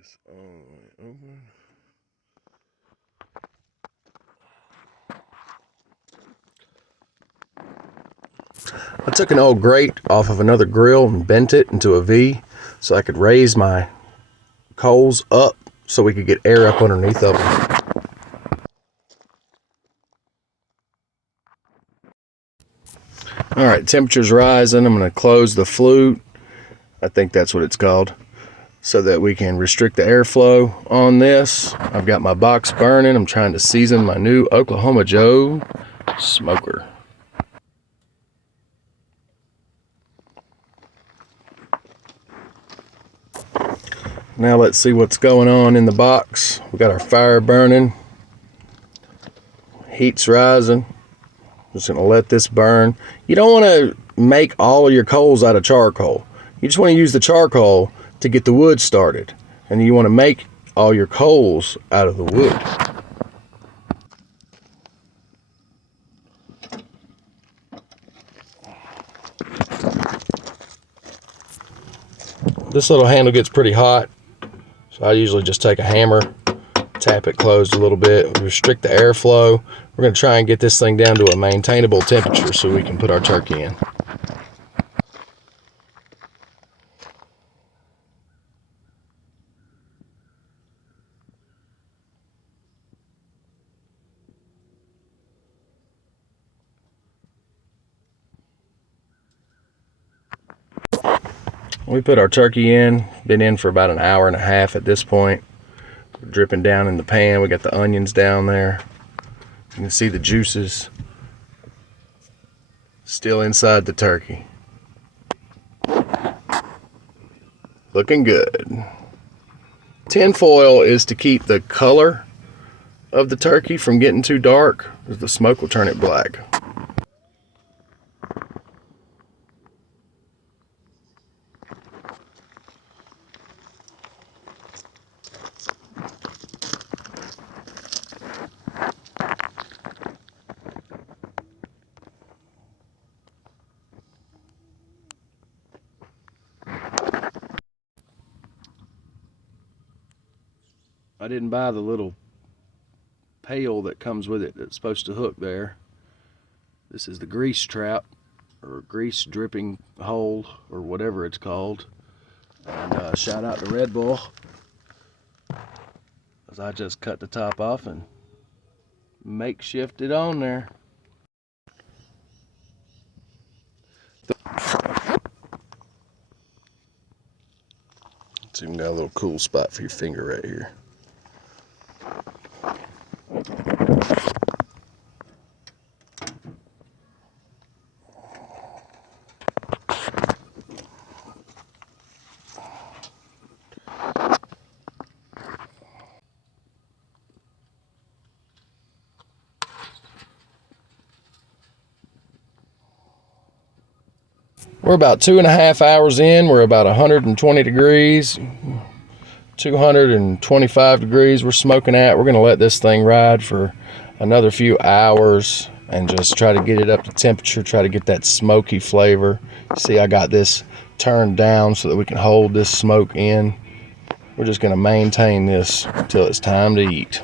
this all the way open. I took an old grate off of another grill and bent it into a V so I could raise my coals up so we could get air up underneath of them. Alright, temperature's rising. I'm going to close the flute. I think that's what it's called, so that we can restrict the airflow on this. I've got my box burning. I'm trying to season my new Oklahoma Joe smoker. Now let's see what's going on in the box. We got our fire burning. Heat's rising. Just gonna let this burn. You don't want to make all of your coals out of charcoal. You just want to use the charcoal to get the wood started. And you want to make all your coals out of the wood. This little handle gets pretty hot, so I usually just take a hammer, tap it closed a little bit, restrict the airflow. We're going to try and get this thing down to a maintainable temperature so we can put our turkey in. We put our turkey in, been in for about an hour and a half at this point. We're dripping down in the pan. We got the onions down there. You can see the juices still inside the turkey. Looking good. Tin foil is to keep the color of the turkey from getting too dark, because the smoke will turn it black. I didn't buy the little pail that comes with it that's supposed to hook there. This is the grease trap, or grease dripping hole, or whatever it's called. And shout out to Red Bull, as I just cut the top off and makeshift it on there. It's even got a little cool spot for your finger right here. We're about 2.5 hours in. We're about 120 degrees, 225 degrees we're smoking at. We're gonna let this thing ride for another few hours and just try to get it up to temperature, try to get that smoky flavor. See, I got this turned down so that we can hold this smoke in. We're just gonna maintain this until it's time to eat.